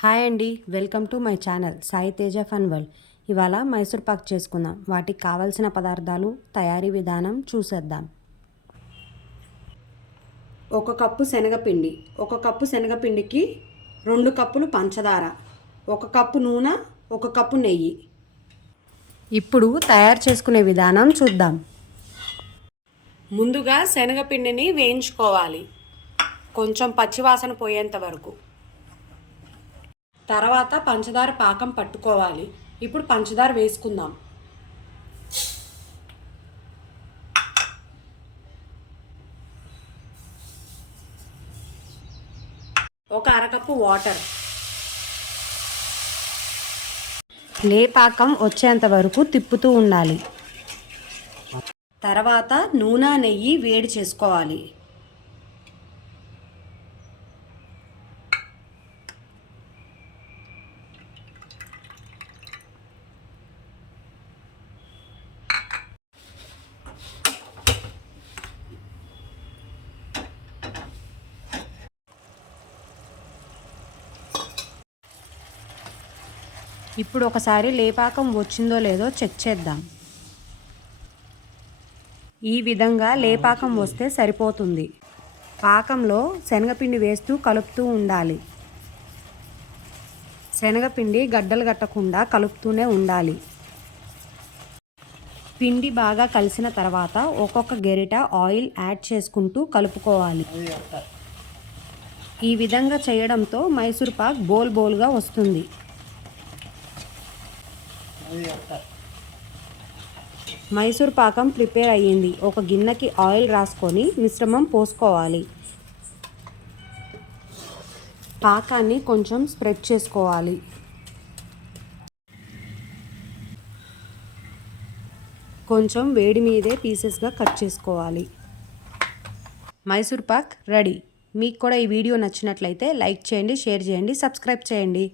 Hi అండి, welcome to my channel Sai Teja fun world. ఇవాళ మైసూర్ పాక్ చేసుకుందాం. వాటికి కావాల్సిన పదార్థాలు, తయారీ విధానం చూసేద్దాం. 1 కప్పు శనగపిండి, 1 కప్పు శనగపిండికి 2 కప్పులు పంచదార, 1 కప్పు నూనె, 1 కప్పు నెయ్యి. ఇప్పుడు తయారు చేసుకునే విధానం చూద్దాం. ముందుగా శనగపిండిని వేయించుకోవాలి, కొంచెం పచ్చివాసన పోయేంత వరకు. తర్వాత పంచదార పాకం పట్టుకోవాలి. ఇప్పుడు పంచదార వేసుకుందాం. ఒక అరకప్పు వాటర్. పాకం వచ్చేంత వరకు తిప్పుతూ ఉండాలి. తర్వాత నూనె నెయ్యి వేడి చేసుకోవాలి. ఇప్పుడు ఒకసారి లేపాకం వచ్చిందో లేదో చెక్ చేద్దాం. ఈ విధంగా లేపాకం వస్తే సరిపోతుంది. పాకంలో శనగపిండి వేస్తూ కలుపుతూ ఉండాలి. శనగపిండి గడ్డలు కట్టకుండా కలుపుతూనే ఉండాలి. పిండి బాగా కలిసిన తర్వాత ఒక్కొక్క గెరిట ఆయిల్ యాడ్ చేసుకుంటూ కలుపుకోవాలి. ఈ విధంగా చేయడంతో మైసూర్ పాక్ బోల్ బోల్గా వస్తుంది. మైసూర్ పాకం ప్రిపేర్ అయ్యింది. ఒక గిన్నెకి ఆయిల్ రాసుకొని మిశ్రమం పోసుకోవాలి. పాకాన్ని కొంచెం స్ప్రెడ్ చేసుకోవాలి. కొంచెం వేడి మీదే పీసెస్గా కట్ చేసుకోవాలి. మైసూర్ పాక్ రెడీ. మీకు కూడా ఈ వీడియో నచ్చినట్లయితే లైక్ చేయండి, షేర్ చేయండి, సబ్స్క్రైబ్ చేయండి.